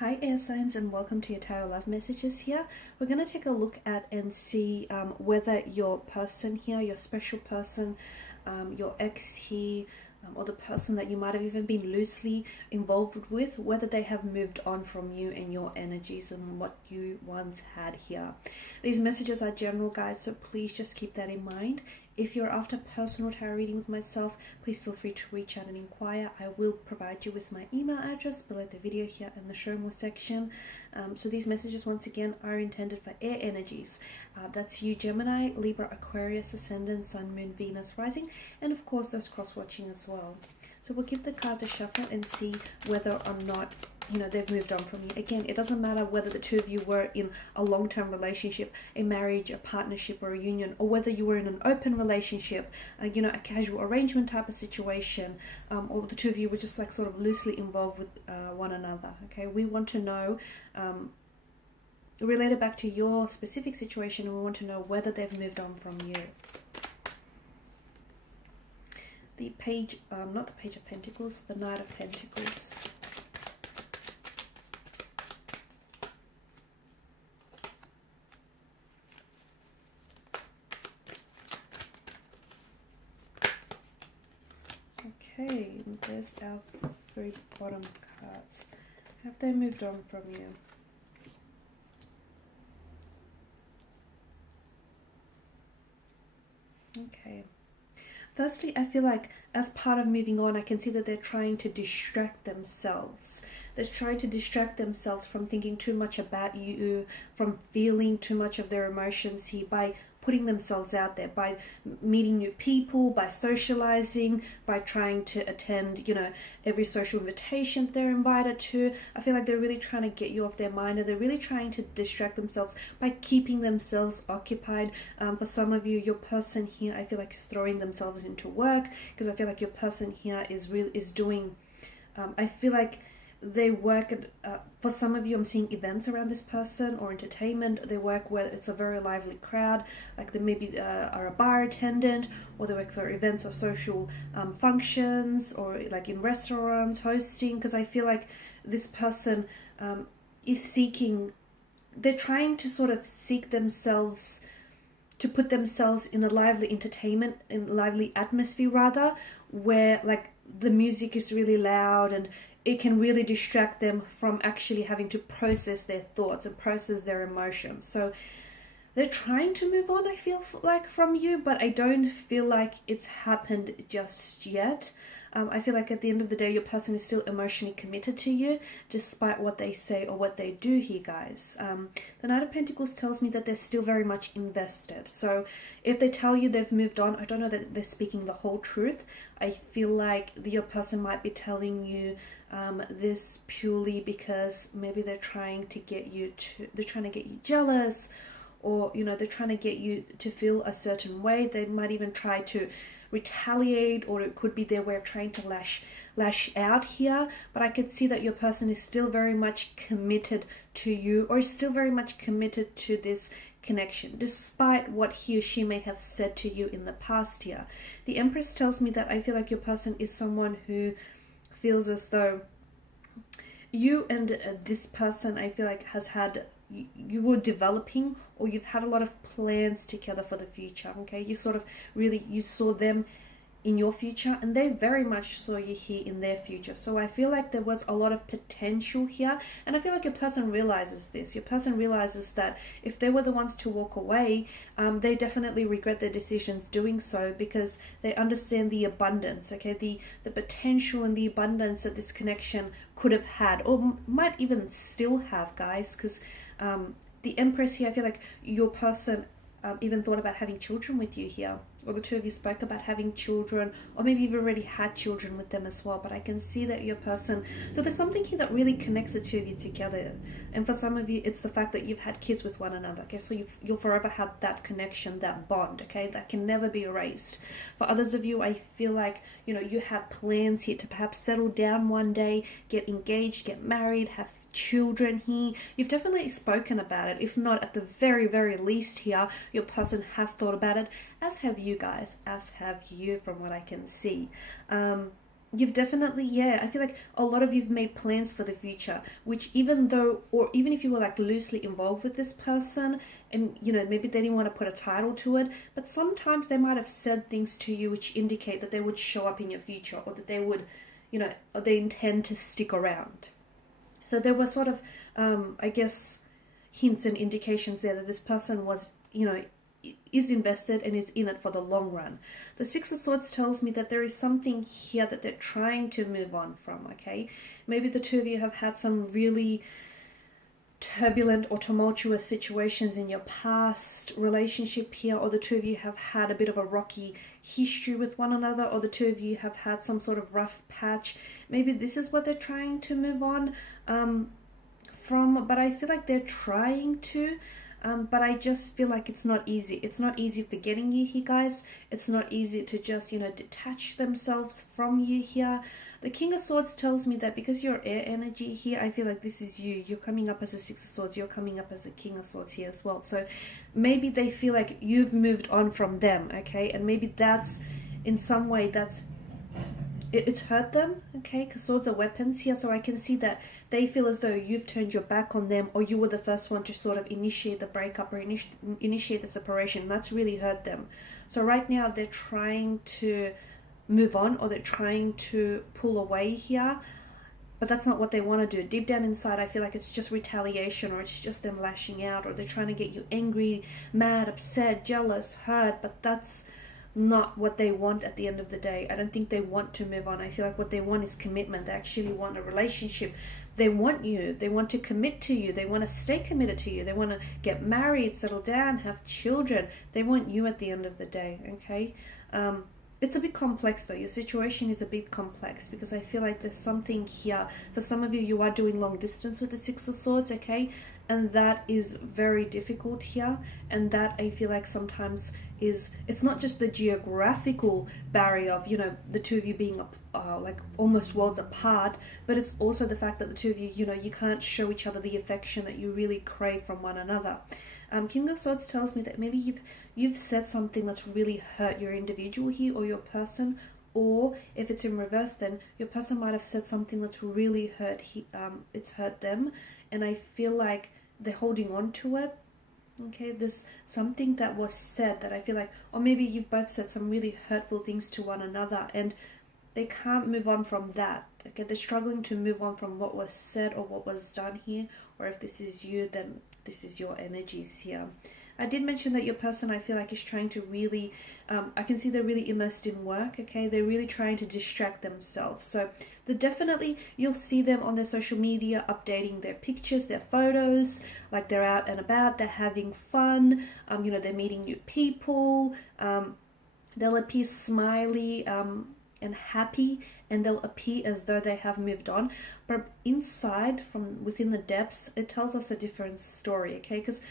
Hi air signs, and welcome to your tarot love messages here. We're going to take a look at and see whether your person here, your special person, your ex here, or the person that you might have even been loosely involved with, whether they have moved on from you and your energies and what you once had here. These messages are general, guys, so please just keep that in mind. If you're after personal tarot reading with myself, please feel free to reach out and inquire. I will provide you with my email address below the video here in the show more section. So these messages, once again, are intended for air energies. That's you, Gemini, Libra, Aquarius, Ascendant, Sun, Moon, Venus, Rising, and of course those cross-watching as well. So we'll give the cards a shuffle and see whether or not they've moved on from you. Again, it doesn't matter whether the two of you were in a long-term relationship, a marriage, a partnership, or a union, or whether you were in an open relationship, a casual arrangement type of situation, or the two of you were just like sort of loosely involved with one another. Okay, we want to know, relate it back to your specific situation, and we want to know whether they've moved on from you. The page, not the Page of Pentacles, the Knight of Pentacles. Okay, there's our three bottom cards. Have they moved on from you? Okay. Firstly, I feel like as part of moving on, I can see that they're trying to distract themselves. They're trying to distract themselves from thinking too much about you, from feeling too much of their emotions here by putting themselves out there, by meeting new people, by socializing, by trying to attend, every social invitation they're invited to. I feel like they're really trying to get you off their mind, and they're really trying to distract themselves by keeping themselves occupied. For some of you, your person here, I feel like is throwing themselves into work, because I feel like your person here is doing, I feel like they work at, for some of you, I'm seeing events around this person or entertainment. They work where it's a very lively crowd, like they maybe are a bar attendant, or they work for events or social functions, or like in restaurants, hosting, because I feel like this person is seeking, they're trying to sort of seek themselves, to put themselves in a lively entertainment, in lively atmosphere rather, where like the music is really loud and it can really distract them from actually having to process their thoughts and process their emotions. So they're trying to move on, I feel like, from you, but I don't feel like it's happened just yet. I feel like at the end of the day, your person is still emotionally committed to you, despite what they say or what they do here, guys. The Knight of Pentacles tells me that they're still very much invested. So if they tell you they've moved on, I don't know that they're speaking the whole truth. I feel like your person might be telling you this purely because maybe they're trying to get you jealous, or they're trying to get you to feel a certain way. They might even try to retaliate, or it could be their way of trying to lash out here. But I could see that your person is still very much committed to you, or is still very much committed to this connection, despite what he or she may have said to you in the past here. The Empress tells me that I feel like your person is someone who feels as though you and this person, I feel like, has had, you were developing, or you've had a lot of plans together for the future. Okay, you sort of really, you saw them in your future, and they very much saw you here in their future. So I feel like there was a lot of potential here, and I feel like your person realizes this. Your person realizes that if they were the ones to walk away, they definitely regret their decisions doing so, because they understand the abundance, okay, the potential and the abundance that this connection could have had, or might even still have, guys, because the Empress here, I feel like your person even thought about having children with you here, or the two of you spoke about having children, or maybe you've already had children with them as well. But I can see that your person, so there's something here that really connects the two of you together. And for some of you, it's the fact that you've had kids with one another, okay? So you'll forever have that connection, that bond, okay? That can never be erased. For others of you, I feel like, you have plans here to perhaps settle down one day, get engaged, get married, have children here. You've definitely spoken about it. If not, at the very, very least here, your person has thought about it, as have you guys, as have you, from what I can see. You've definitely, yeah, I feel like a lot of you've made plans for the future, which even though, or even if you were like loosely involved with this person and, you know, maybe they didn't want to put a title to it, but sometimes they might have said things to you which indicate that they would show up in your future or that they would, you know, or they intend to stick around. So there were sort of, I guess, hints and indications there that this person was, you know, is invested and is in it for the long run. The Six of Swords tells me that there is something here that they're trying to move on from, okay? Maybe the two of you have had some really turbulent or tumultuous situations in your past relationship here, or the two of you have had a bit of a rocky history with one another, or the two of you have had some sort of rough patch. Maybe this is what they're trying to move on from, but I feel like they're trying to. But I just feel like it's not easy. It's not easy forgetting you here, guys. It's not easy to just, you know, detach themselves from you here. The King of Swords tells me that because you're air energy here, I feel like this is you. You're coming up as a Six of Swords. You're coming up as a King of Swords here as well. So maybe they feel like you've moved on from them, okay? And maybe that's, in some way, that's it's hurt them, okay? Because swords are weapons here, so I can see that they feel as though you've turned your back on them, or you were the first one to sort of initiate the breakup or initiate the separation. That's really hurt them. So right now they're trying to move on, or they're trying to pull away here, but that's not what they want to do. Deep down inside, I feel like it's just retaliation, or it's just them lashing out, or they're trying to get you angry, mad, upset, jealous, hurt, but that's not what they want at the end of the day. I don't think they want to move on. I feel like what they want is commitment. They actually want a relationship. They want you. They want to commit to you. They want to stay committed to you. They want to get married, settle down, have children. They want you at the end of the day, okay? It's a bit complex though. Your situation is a bit complex because I feel like there's something here. For some of you, you are doing long distance with the Six of Swords, okay? And that is very difficult here. And that I feel like sometimes is, it's not just the geographical barrier of, you know, the two of you being like almost worlds apart, but it's also the fact that the two of you, you know, you can't show each other the affection that you really crave from one another. King of Swords tells me that maybe you've said something that's really hurt your individual here or your person, or if it's in reverse, then your person might have said something that's really hurt it's hurt them, and I feel like they're holding on to it. Okay, there's something that was said that I feel like, or maybe you've both said some really hurtful things to one another and they can't move on from that. Okay, they're struggling to move on from what was said or what was done here, or if this is you, then this is your energies here. I did mention that your person, I feel like, is trying to really, I can see they're really immersed in work, okay? They're really trying to distract themselves. So definitely, you'll see them on their social media updating their pictures, their photos, like they're out and about, they're having fun, you know, they're meeting new people, they'll appear smiley and happy, and they'll appear as though they have moved on. But inside, from within the depths, it tells us a different story, okay? Because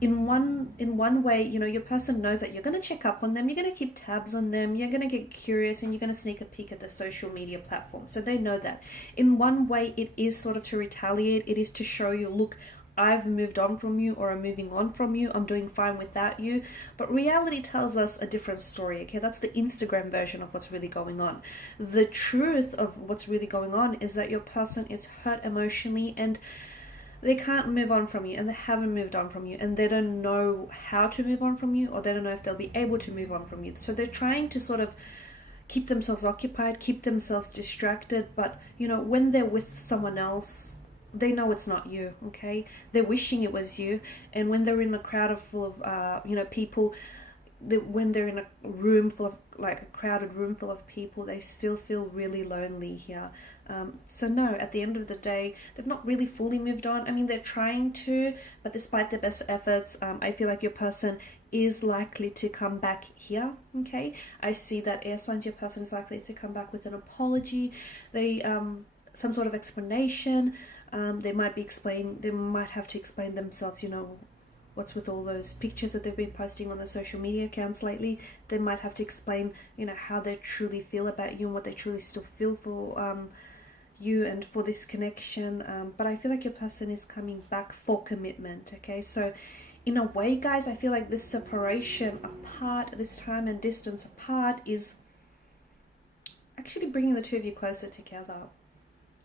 in one way, you know, your person knows that you're going to check up on them, you're going to keep tabs on them, you're going to get curious, and you're going to sneak a peek at the social media platform. So they know that. In one way, it is sort of to retaliate. It is to show you, look, I've moved on from you, or I'm moving on from you, I'm doing fine without you. But reality tells us a different story, okay? That's the Instagram version of what's really going on. The truth of what's really going on is that your person is hurt emotionally, and they can't move on from you, and they haven't moved on from you, and they don't know how to move on from you, or they don't know if they'll be able to move on from you. So they're trying to sort of keep themselves occupied, keep themselves distracted, but, you know, when they're with someone else, they know it's not you, okay? They're wishing it was you, and when they're in a crowd full of, you know, people, when they're in a room full of, like a crowded room full of people, they still feel really lonely here. So no, at the end of the day, they've not really fully moved on. I mean, they're trying to, but despite their best efforts, I feel like your person is likely to come back here, okay? I see that air signs, your person is likely to come back with an apology, some sort of explanation. They might have to explain themselves, you know, what's with all those pictures that they've been posting on the social media accounts lately. They might have to explain, you know, how they truly feel about you and what they truly still feel for you and for this connection. But I feel like your person is coming back for commitment, okay? So in a way, guys, I feel like this separation apart, this time and distance apart, is actually bringing the two of you closer together.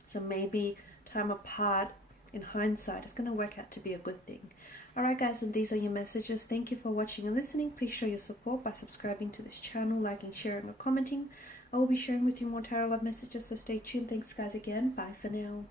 So maybe time apart, in hindsight, is going to work out to be a good thing. Alright guys, and these are your messages. Thank you for watching and listening. Please show your support by subscribing to this channel, liking, sharing or commenting. I will be sharing with you more tarot love messages, so stay tuned. Thanks guys again. Bye for now.